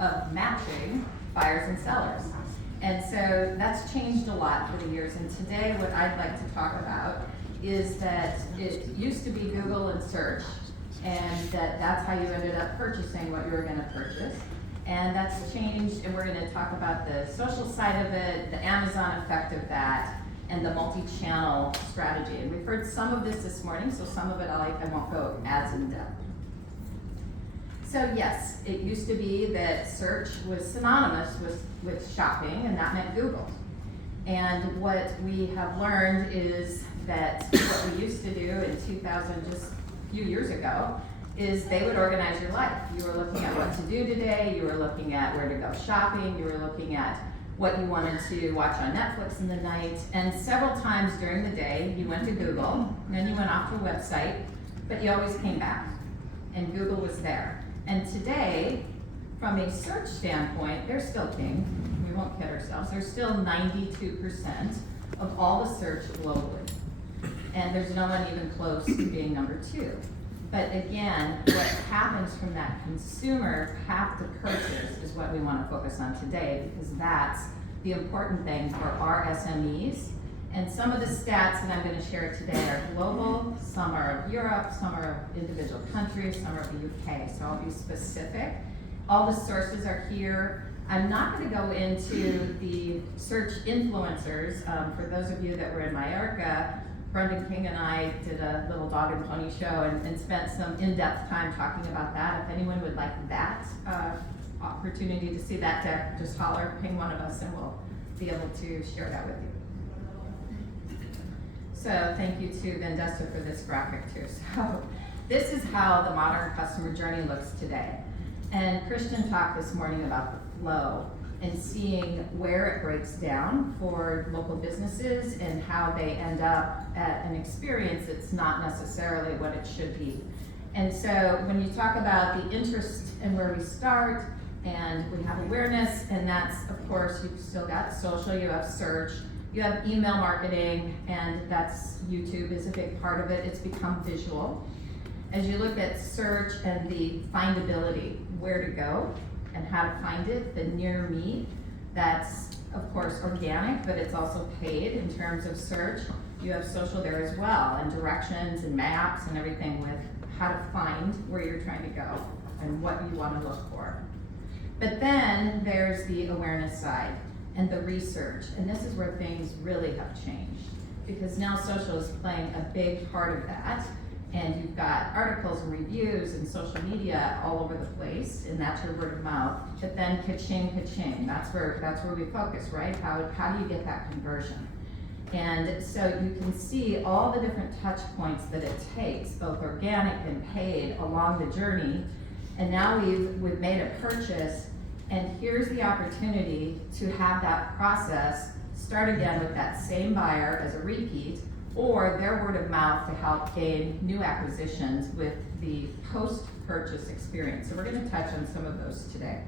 of matching buyers and sellers. And so that's changed a lot for the years. And today what I'd like to talk about is that it used to be Google and search, and that's how you ended up purchasing what you were gonna purchase. And that's changed, and we're gonna talk about the social side of it, the Amazon effect of that, and the multi-channel strategy. And we've heard some of this morning, so some of it I won't go as in depth. So yes, it used to be that search was synonymous with shopping, and that meant Google. And what we have learned is that what we used to do in 2000, just a few years ago, is they would organize your life. You were looking at what to do today, you were looking at where to go shopping, you were looking at what you wanted to watch on Netflix in the night, and several times during the day, you went to Google, and then you went off to a website, but you always came back, and Google was there. And today, from a search standpoint, they're still king. We won't kid ourselves. They're still 92% of all the search globally. And there's no one even close to being number 2. But again, what happens from that consumer path to purchase is what we want to focus on today, because that's the important thing for our SMEs. And some of the stats that I'm going to share today are global, some are of Europe, some are of individual countries, some are of the UK, so I'll be specific. All the sources are here. I'm not going to go into the search influencers. For those of you that were in Mallorca, Brendan King and I did a little dog and pony show and spent some in-depth time talking about that. If anyone would like that opportunity to see that deck, just holler, ping one of us, and we'll be able to share that with you. So thank you to Vendesta for this graphic too. So this is how the modern customer journey looks today. And Christian talked this morning about the flow and seeing where it breaks down for local businesses and how they end up at an experience that's not necessarily what it should be. And so when you talk about the interest and where we start, and we have awareness, and that's, of course, you've still got social, you have search, you have email marketing, and that's YouTube is a big part of it. It's become visual. As you look at search and the findability, where to go and how to find it, the near me, that's of course organic, but it's also paid in terms of search. You have social there as well, and directions and maps and everything with how to find where you're trying to go and what you want to look for. But then there's the awareness side and the research, and this is where things really have changed, because now social is playing a big part of that. And you've got articles and reviews and social media all over the place, and that's your word of mouth. But then ka-ching, that's where we focus, right? How do you get that conversion? And so you can see all the different touch points that it takes, both organic and paid, along the journey. And now we've made a purchase, and here's the opportunity to have that process start again with that same buyer as a repeat, or their word of mouth to help gain new acquisitions with the post-purchase experience. So we're going to touch on some of those today.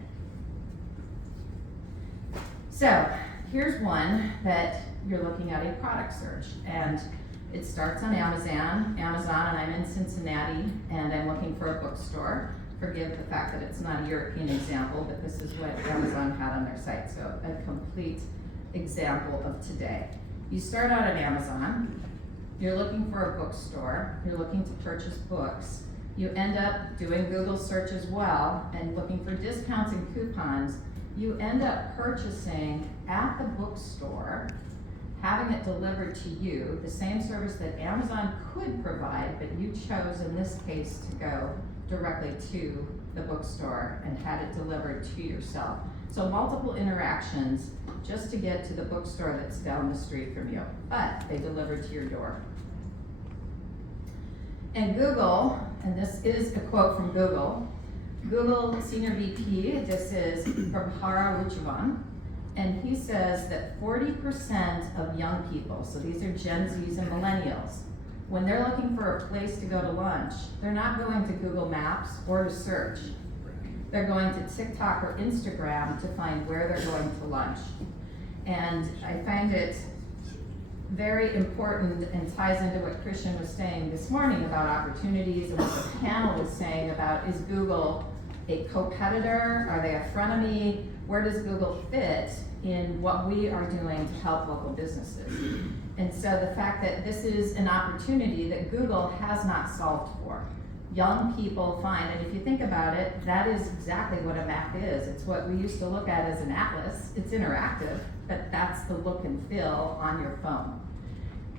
So here's one that you're looking at a product search, and it starts on Amazon, and I'm in Cincinnati, and I'm looking for a bookstore. Forgive the fact that it's not a European example, but this is what Amazon had on their site, so a complete example of today. You start out on Amazon. You're looking for a bookstore, you're looking to purchase books. You end up doing Google search as well and looking for discounts and coupons. You end up purchasing at the bookstore, having it delivered to you, the same service that Amazon could provide, but you chose in this case to go directly to the bookstore and had it delivered to yourself. So multiple interactions just to get to the bookstore that's down the street from you, but they delivered to your door. And Google, and this is a quote from Google Senior VP, this is Prabhara Ruchivan, and he says that 40% of young people, so these are Gen Zs and millennials, when they're looking for a place to go to lunch, they're not going to Google Maps or to search. They're going to TikTok or Instagram to find where they're going to lunch. And I find it very important and ties into what Christian was saying this morning about opportunities and what the panel was saying about, is Google a competitor? Are they a frenemy? Where does Google fit in what we are doing to help local businesses? And so the fact that this is an opportunity that Google has not solved for. Young people find, and if you think about it, that is exactly what a map is. It's what we used to look at as an atlas. It's interactive, but that's the look and feel on your phone.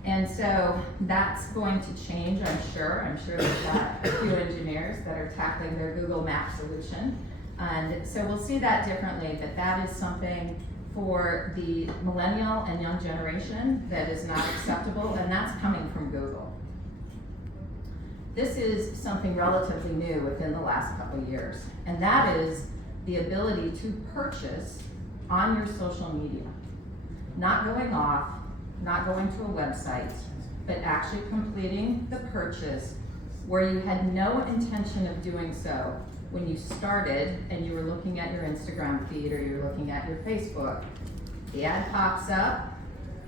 And so that's going to change, I'm sure. I'm sure they've got a few engineers that are tackling their Google Map solution. And so we'll see that differently, but that is something for the millennial and young generation that is not acceptable, and that's coming from Google. This is something relatively new within the last couple of years, and that is the ability to purchase on your social media. Not going off, not going to a website, but actually completing the purchase where you had no intention of doing so when you started and you were looking at your Instagram feed or you were looking at your Facebook. The ad pops up,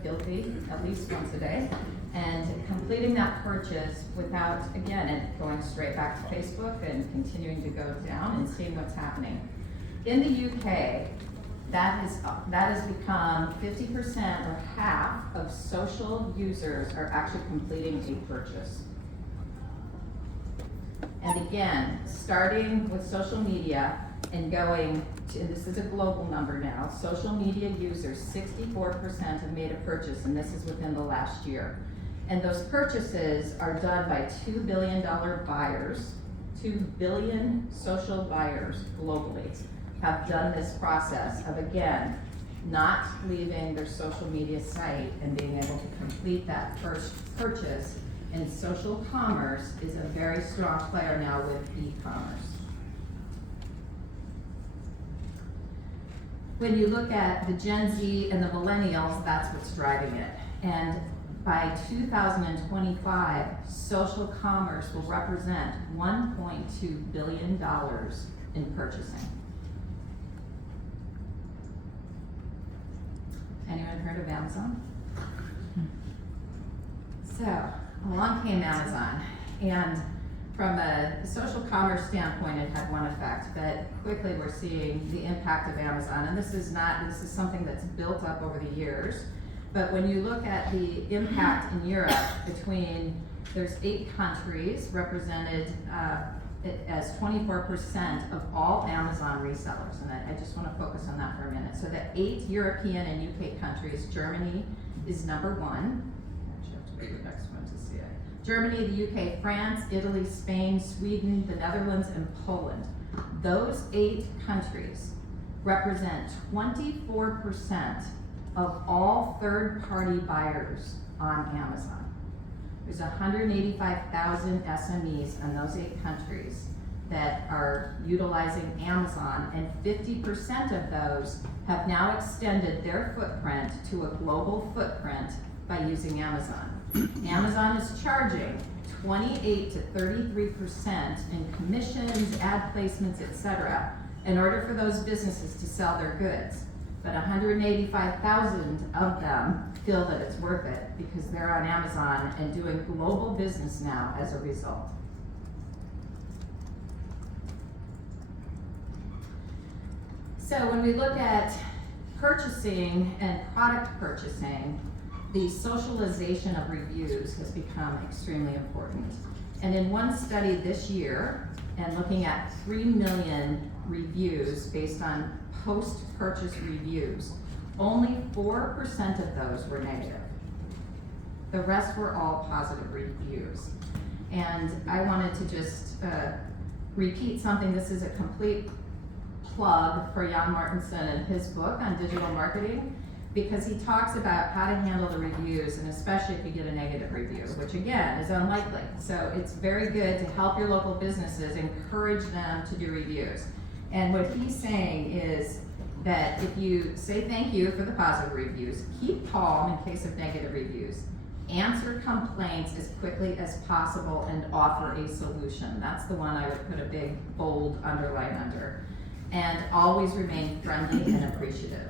guilty, at least once a day, and completing that purchase without, again, it going straight back to Facebook and continuing to go down and seeing what's happening. In the UK, that has become 50% or half of social users are actually completing a purchase. And again, starting with social media and going to, and this is a global number now, social media users, 64% have made a purchase, and this is within the last year. And those purchases are done by $2 billion buyers. 2 billion social buyers globally have done this process of, again, not leaving their social media site and being able to complete that first purchase. And social commerce is a very strong player now with e-commerce. When you look at the Gen Z and the millennials, that's what's driving it. And by 2025, social commerce will represent $1.2 billion in purchasing. Anyone heard of Amazon? So, along came Amazon, and from a social commerce standpoint, it had one effect, but quickly we're seeing the impact of Amazon, and this is something that's built up over the years. But when you look at the impact in Europe there's 8 countries represented as 24% of all Amazon resellers, and I just want to focus on that for a minute. So the 8 European and UK countries, Germany is number 1. Actually, I have to go to the next one to see it. Germany, the UK, France, Italy, Spain, Sweden, the Netherlands, and Poland. Those 8 countries represent 24% of all third-party buyers on Amazon. There's 185,000 SMEs in those 8 countries that are utilizing Amazon, and 50% of those have now extended their footprint to a global footprint by using Amazon. Amazon is charging 28 to 33% in commissions, ad placements, etc., in order for those businesses to sell their goods. But 185,000 of them feel that it's worth it because they're on Amazon and doing global business now as a result. So when we look at purchasing and product purchasing, the socialization of reviews has become extremely important. And in one study this year, and looking at 3 million reviews based on post-purchase reviews, only 4% of those were negative. The rest were all positive reviews. And I wanted to just repeat something. This is a complete plug for Jan Martenson and his book on digital marketing, because he talks about how to handle the reviews, and especially if you get a negative review, which again is unlikely. So it's very good to help your local businesses, encourage them to do reviews. And what he's saying is that if you say thank you for the positive reviews, keep calm in case of negative reviews, answer complaints as quickly as possible, and offer a solution. That's the one I would put a big, bold underline under. And always remain friendly and appreciative.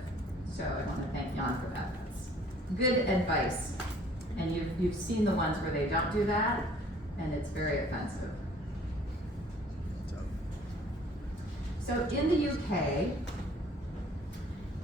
So I want to thank Jan for that. That's good advice. And you've seen the ones where they don't do that, and it's very offensive. So in the UK,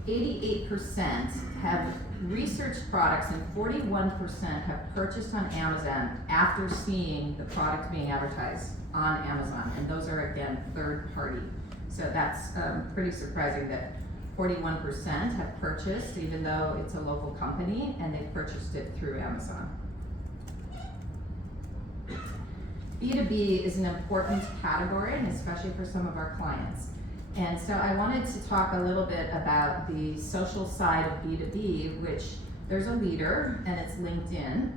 88% have researched products and 41% have purchased on Amazon after seeing the product being advertised on Amazon. And those are, again, third party. So that's pretty surprising that 41% have purchased, even though it's a local company, and they purchased it through Amazon. B2B is an important category, and especially for some of our clients. And so I wanted to talk a little bit about the social side of B2B, which there's a leader, and it's LinkedIn.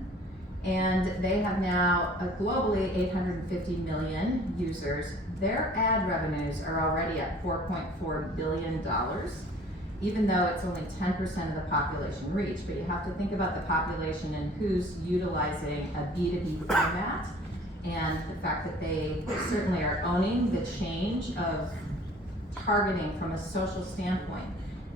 And they have now globally 850 million users. Their ad revenues are already at $4.4 billion, even though it's only 10% of the population reach. But you have to think about the population and who's utilizing a B2B format, and the fact that they certainly are owning the change of targeting from a social standpoint.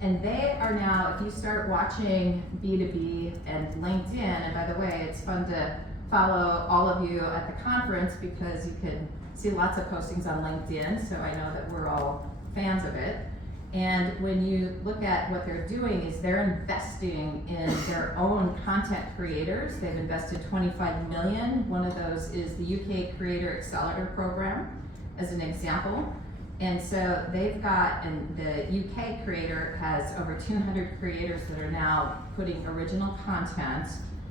And they are now, if you start watching B2B and LinkedIn, and by the way, it's fun to follow all of you at the conference because you can see lots of postings on LinkedIn, so I know that we're all fans of it. And when you look at what they're doing is they're investing in their own content creators. They've invested 25 million. One of those is the UK Creator Accelerator Program, as an example. And so they've got, and the UK Creator has over 200 creators that are now putting original content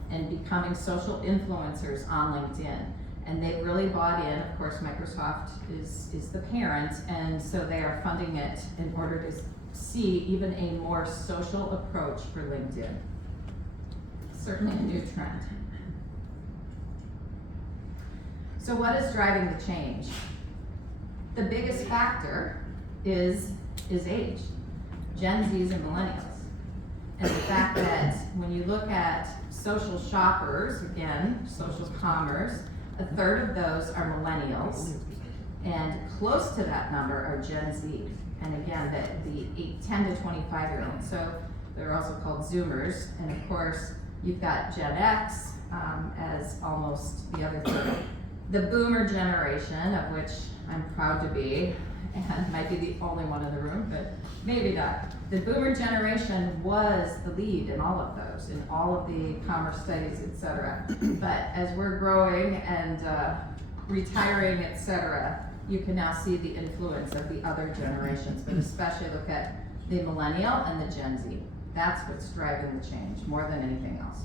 and becoming social influencers on LinkedIn. And they've really bought in. Of course, Microsoft is the parent, and so they are funding it in order to see even a more social approach for LinkedIn. Certainly a new trend. So what is driving the change? The biggest factor is age, Gen Zs and millennials. And the fact that when you look at social shoppers, again, social commerce, a third of those are millennials, and close to that number are Gen Z. And again, the 10 to 25-year-olds. So they're also called Zoomers. And of course, you've got Gen X as almost the other third. The Boomer generation, of which I'm proud to be, and might be the only one in the room, but maybe not. The Boomer generation was the lead in all of those, in all of the commerce studies, et cetera. But as we're growing and retiring, et cetera, you can now see the influence of the other generations, but especially look at the millennial and the Gen Z. That's what's driving the change more than anything else.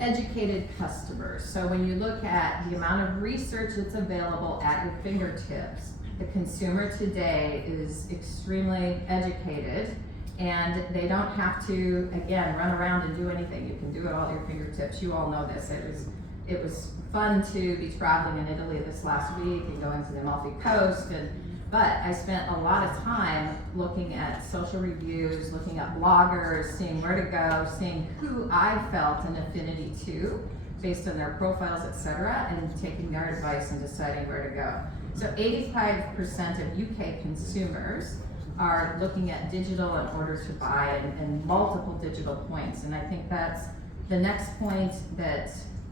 Educated customers. So when you look at the amount of research that's available at your fingertips, the consumer today is extremely educated, and they don't have to, again, run around and do anything. You can do it all at your fingertips. You all know this. It was fun to be traveling in Italy this last week and going to the Amalfi Coast, but I spent a lot of time looking at social reviews, looking at bloggers, seeing where to go, seeing who I felt an affinity to based on their profiles, etc., and taking their advice and deciding where to go. So 85% of UK consumers are looking at digital in order to buy, and multiple digital points. And I think that's the next point that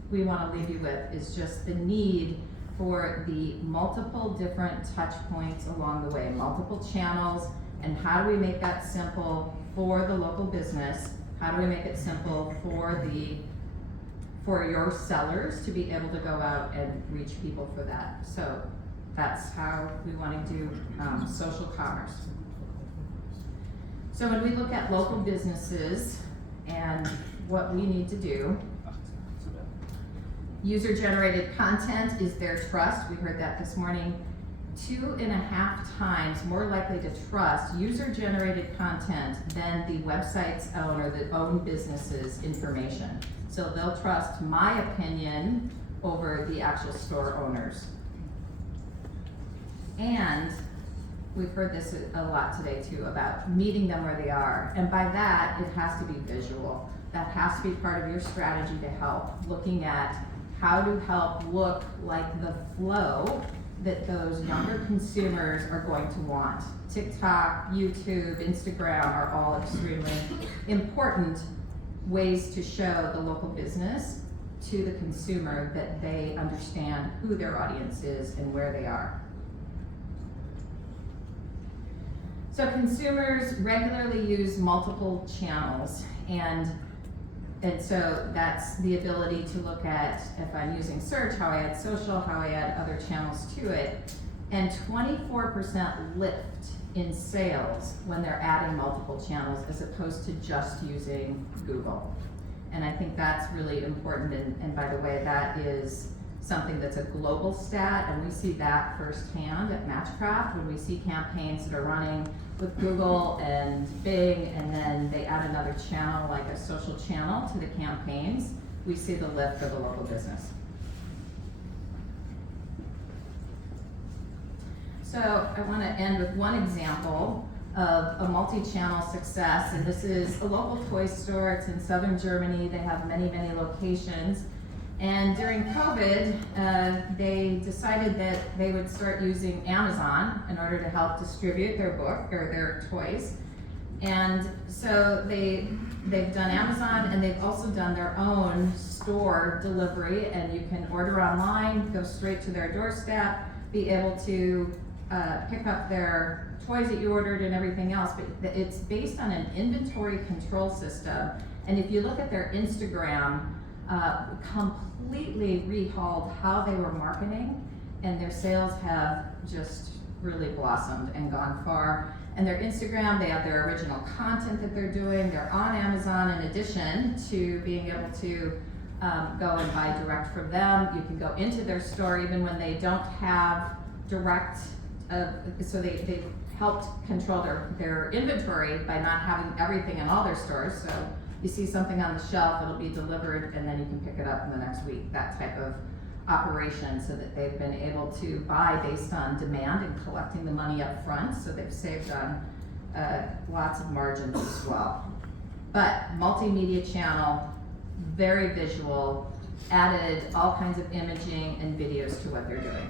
we want to leave you with, is just the need for the multiple different touch points along the way, multiple channels, and how do we make that simple for the local business? How do we make it simple for your sellers to be able to go out and reach people for that? So that's how we want to do social commerce. So when we look at local businesses and what we need to do, user-generated content is their trust. We heard that this morning. 2.5 times more likely to trust user-generated content than the website's own or the own business's information. So they'll trust my opinion over the actual store owners. And we've heard this a lot today too, about meeting them where they are. And by that, it has to be visual. That has to be part of your strategy to help, looking at how to help look like the flow that those younger consumers are going to want. TikTok, YouTube, Instagram are all extremely important ways to show the local business to the consumer that they understand who their audience is and where they are. So consumers regularly use multiple channels, and so that's the ability to look at, if I'm using search, how I add social, how I add other channels to it, and 24% lift in sales when they're adding multiple channels as opposed to just using Google. And I think that's really important, and by the way, that is something that's a global stat, and we see that firsthand at Matchcraft when we see campaigns that are running with Google and Bing, and then they add another channel, like a social channel, to the campaigns. We see the lift of a local business. So I want to end with one example of a multi-channel success, and this is a local toy store. It's in southern Germany. They have many, many locations. And during COVID, they decided that they would start using Amazon in order to help distribute their book or their toys. And so they've done Amazon, and they've also done their own store delivery, and you can order online, go straight to their doorstep, be able to pick up their toys that you ordered and everything else. But it's based on an inventory control system. And if you look at their Instagram, completely rehauled how they were marketing, and their sales have just really blossomed and gone far. And their Instagram, they have their original content that they're doing. They're on Amazon in addition to being able to go and buy direct from them. You can go into their store even when they don't have direct, so they've helped control their inventory by not having everything in all their stores. So you see something on the shelf, it'll be delivered, and then you can pick it up in the next week, that type of operation, so that they've been able to buy based on demand and collecting the money up front, so they've saved on lots of margins as well. But multimedia channel, very visual, added all kinds of imaging and videos to what they're doing.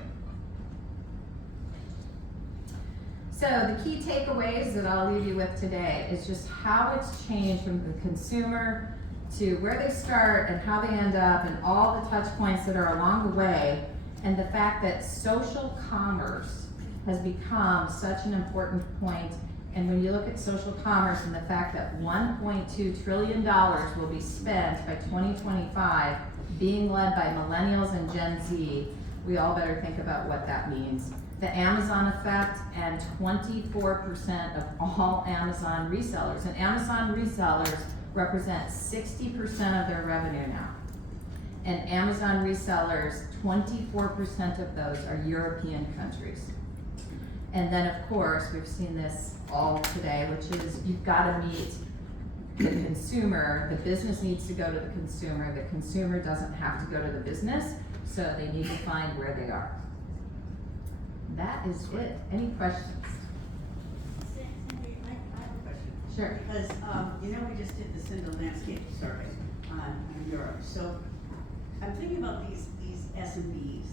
So the key takeaways that I'll leave you with today is just how it's changed from the consumer to where they start and how they end up, and all the touch points that are along the way, and the fact that social commerce has become such an important point. And when you look at social commerce and the fact that $1.2 trillion will be spent by 2025 being led by millennials and Gen Z, we all better think about what that means. The Amazon effect, and 24% of all Amazon resellers. And Amazon resellers represent 60% of their revenue now. And Amazon resellers, 24% of those are European countries. And then of course, we've seen this all today, which is you've got to meet the consumer. The business needs to go to the consumer doesn't have to go to the business, so they need to find where they are. That is it. Any questions? Cindy, I have a question. Sure. Because, we just did the Siinda landscape survey on Europe. So I'm thinking about these SMBs,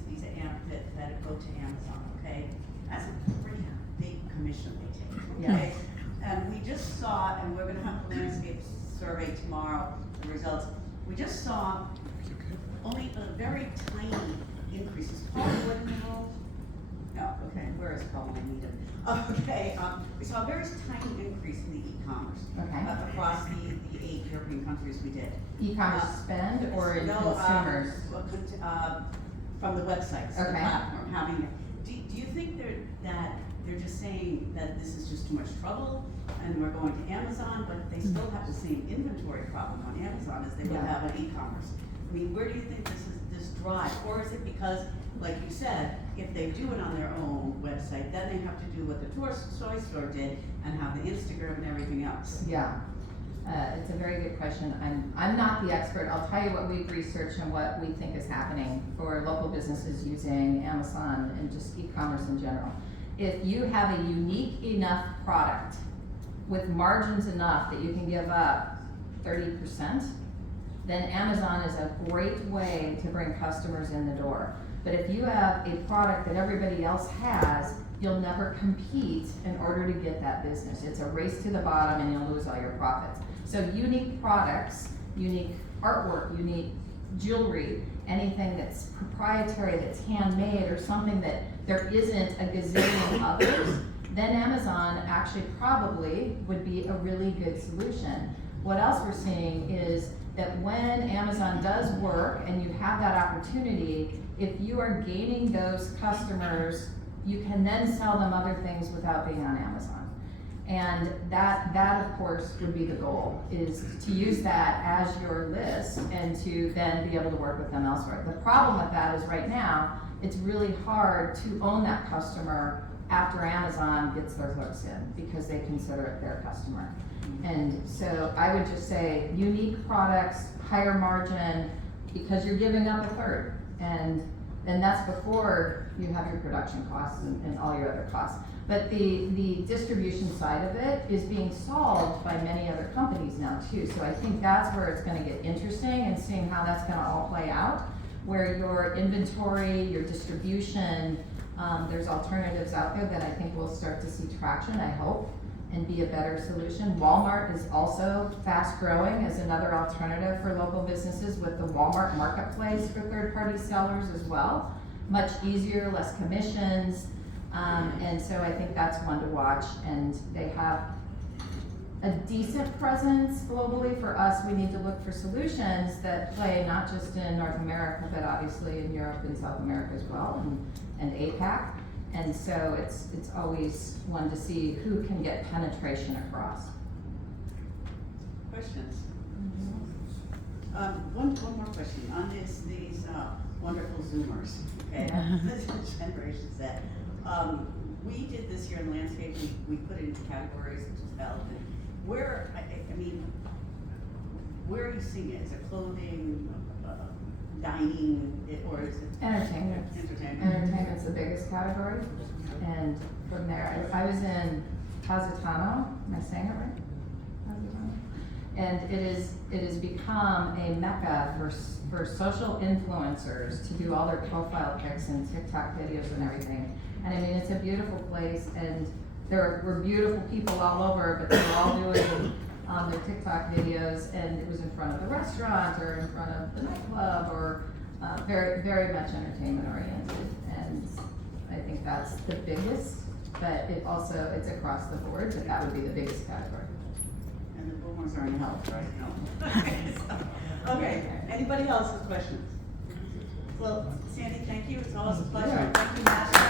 that go to Amazon, okay? That's a pretty big commission they take, okay? And we just saw, and we're gonna have the landscape survey tomorrow, the results. We just saw only a very tiny increase. Is Paul Wood in the world? No, okay, where is Paul? I need him. Okay, we saw a very tiny increase in the e-commerce across the 8 European countries we did. E-commerce spend or in consumers? From the websites, the platform, having it. Do you think that they're just saying that this is just too much trouble and we're going to Amazon, but they still have the same inventory problem on Amazon as they would have on e-commerce? I mean, where do you think this drive? Or is it because, like you said, if they do it on their own website, then they have to do what the toy store did and have the Instagram and everything else? Yeah, it's a very good question. I'm not the expert. I'll tell you what we've researched and what we think is happening for local businesses using Amazon and just e-commerce in general. If you have a unique enough product with margins enough that you can give up 30%, then Amazon is a great way to bring customers in the door. But if you have a product that everybody else has, you'll never compete in order to get that business. It's a race to the bottom and you'll lose all your profits. So unique products, unique artwork, unique jewelry, anything that's proprietary, that's handmade, or something that there isn't a gazillion others, then Amazon actually probably would be a really good solution. What else we're seeing is that when Amazon does work and you have that opportunity, if you are gaining those customers, you can then sell them other things without being on Amazon. And that of course would be the goal, is to use that as your list and to then be able to work with them elsewhere. The problem with that is right now, it's really hard to own that customer after Amazon gets their hooks in, because they consider it their customer. And so I would just say unique products, higher margin, because you're giving up a third. And that's before you have your production costs and all your other costs. But the distribution side of it is being solved by many other companies now too. So I think that's where it's gonna get interesting, and seeing how that's gonna all play out, where your inventory, your distribution, there's alternatives out there that I think will start to see traction, I hope, and be a better solution. Walmart is also fast growing as another alternative for local businesses, with the Walmart marketplace for third-party sellers as well. Much easier, less commissions, and so I think that's one to watch. And they have a decent presence globally. For us, we need to look for solutions that play not just in North America, but obviously in Europe and South America as well, and APAC. And so it's always one to see who can get penetration across. Questions? One more question on these wonderful Zoomers, okay? This generation set. We did this year in landscape, we put it into categories, which is health. Where, I mean, where are you seeing it? Is it clothing, dining, or is it? Entertainment. Entertainment's the biggest category. And from there, I was in Positano, am I saying it right? Positano? And it has become a mecca for social influencers to do all their profile pics and TikTok videos and everything. And I mean, it's a beautiful place, and there were beautiful people all over, but they were all doing their TikTok videos, and it was in front of the restaurant or in front of the nightclub, or very, very much entertainment oriented. And I think that's the biggest, but it's across the board, but that would be the biggest category. And the boomers are in health, right? No. Okay, anybody else with questions? Well, Sandy, thank you, it's always a pleasure. Yeah. Thank you, Matt.